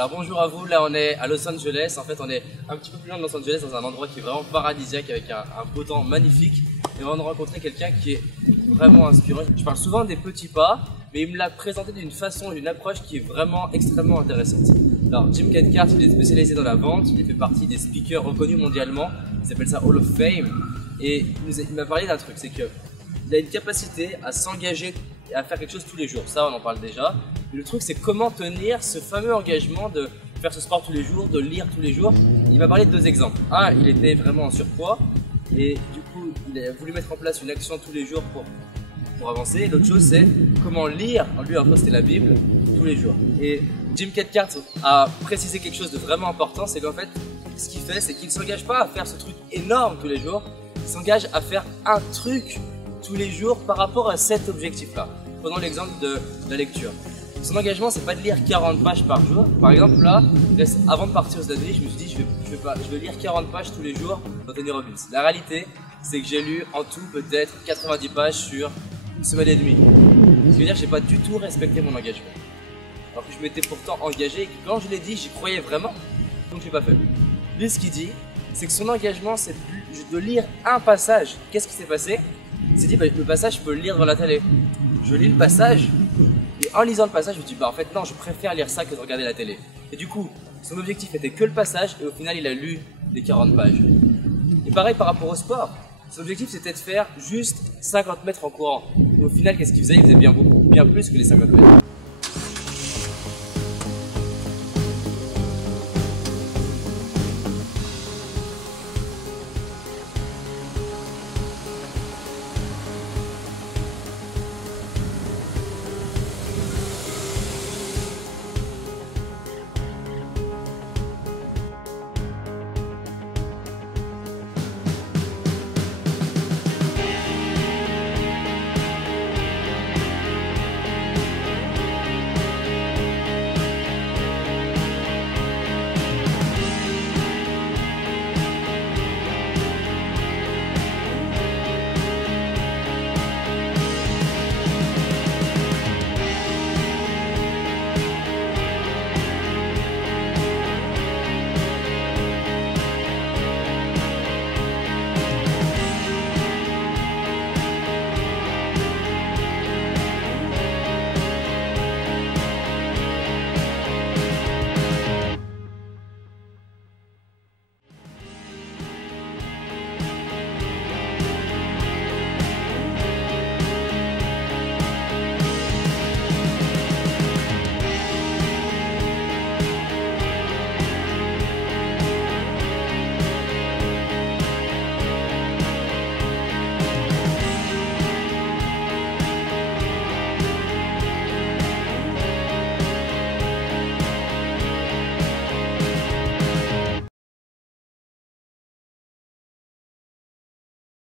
Alors bonjour à vous, là on est à Los Angeles, en fait on est un petit peu plus loin de Los Angeles dans un endroit qui est vraiment paradisiaque avec un beau temps magnifique et on va rencontrer quelqu'un qui est vraiment inspirant. Je parle souvent des petits pas, mais il me l'a présenté d'une façon et d'une approche qui est vraiment extrêmement intéressante. Alors Jim Cathcart, il est spécialisé dans la vente, il fait partie des speakers reconnus mondialement, il s'appelle ça Hall of Fame et il m'a parlé d'un truc, c'est qu'il a une capacité à s'engager et à faire quelque chose tous les jours, ça on en parle déjà. Mais le truc c'est comment tenir ce fameux engagement de faire ce sport tous les jours, de lire tous les jours. Il m'a parlé de deux exemples. Un, il était vraiment en surpoids et du coup il a voulu mettre en place une action tous les jours pour avancer. L'autre chose c'est comment lire, lui en fait c'était la Bible, tous les jours. Et Jim Cathcart a précisé quelque chose de vraiment important, c'est qu'en fait ce qu'il fait c'est qu'il ne s'engage pas à faire ce truc énorme tous les jours, il s'engage à faire un truc tous les jours par rapport à cet objectif-là. Prenons l'exemple de la lecture. Son engagement, c'est pas de lire 40 pages par jour. Par exemple, là, avant de partir aux États-Unis, je me suis dit, je vais lire 40 pages tous les jours d'Anthony Robbins. La réalité, c'est que j'ai lu en tout peut-être 90 pages sur une semaine et demie. Ce qui veut dire que j'ai pas du tout respecté mon engagement. Alors que je m'étais pourtant engagé et que quand je l'ai dit, j'y croyais vraiment. Donc je l'ai pas fait. Lui, ce qu'il dit, c'est que son engagement, c'est de lire un passage. Qu'est-ce qui s'est passé? Il s'est dit, bah, le passage, je peux le lire devant la télé. Je lis le passage. Et en lisant le passage, je me dis bah en fait non, je préfère lire ça que de regarder la télé. Et du coup, son objectif était que le passage et au final il a lu les 40 pages. Et pareil par rapport au sport, son objectif c'était de faire juste 50 mètres en courant. Et au final, qu'est-ce qu'il faisait? Il faisait bien plus que les 50 mètres.